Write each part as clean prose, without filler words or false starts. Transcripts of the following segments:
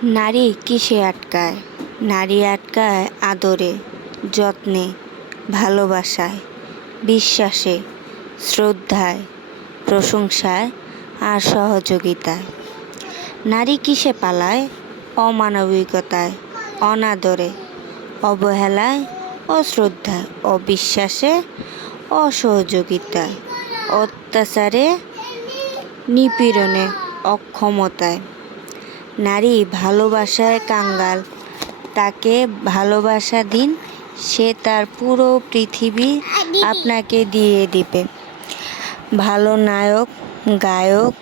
নারী কিসে আটকায়? নারী আটকায় আদরে, যত্নে, ভালোবাসায়, বিশ্বাসে, শ্রদ্ধায়, প্রশংসায় আর সহযোগিতায়। নারী কিসে পালায়? অমানবিকতায়, অনাদরে, অবহেলায়, অশ্রদ্ধায়, অবিশ্বাসে, অসহযোগিতায়, অত্যাচারে, নিপীড়নে, অক্ষমতায়। নারী ভালোবাসায় কাঙ্গাল, তাকে ভালোবাসা দিন, সে তার পুরো পৃথিবী আপনাকে দিয়ে দিবে। ভালো নায়ক, গায়ক,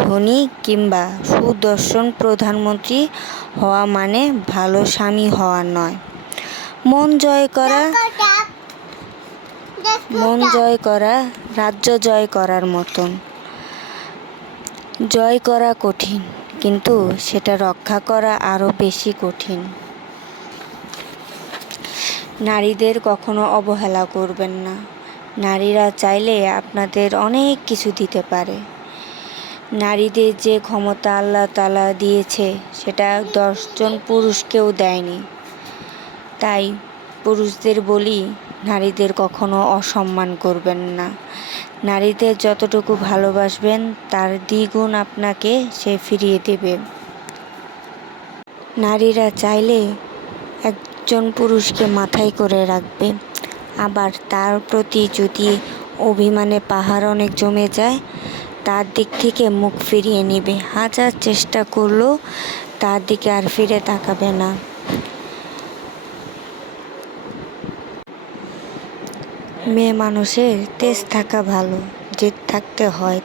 ধনী কিংবা সুদর্শন প্রধানমন্ত্রী হওয়া মানে ভালো স্বামী হওয়া নয়। মন জয় করা রাজ্য জয় করার মতন। জয় করা কঠিন, কিন্তু সেটা রক্ষা করা আরো বেশি কঠিন। নারীদের কখনো অবহেলা করবেন না। নারীরা চাইলে আপনাদের অনেক কিছু দিতে পারে। নারীদের যে ক্ষমতা আল্লাহ তাআলা দিয়েছে সেটা 10 জন পুরুষকেও দেয়নি। তাই পুরুষদের বলি, নারীদের কখনো অসম্মান করবেন না। নারীদের যতটুকু ভালোবাসবেন তার দ্বিগুণ আপনাকে সে ফিরিয়ে দেবে। নারীরা চাইলে একজন পুরুষকে মাথায় করে রাখবে, আবার তার প্রতি যদি অভিমানে পাহাড় অনেক জমে যায়, তার দিক থেকে মুখ ফিরিয়ে নেবে। হাজার চেষ্টা করলেও তার দিকে আর ফিরে তাকাবে না। মেয়ে মানুষের তেজ থাকা ভালো, জেদ থাকতে হয়।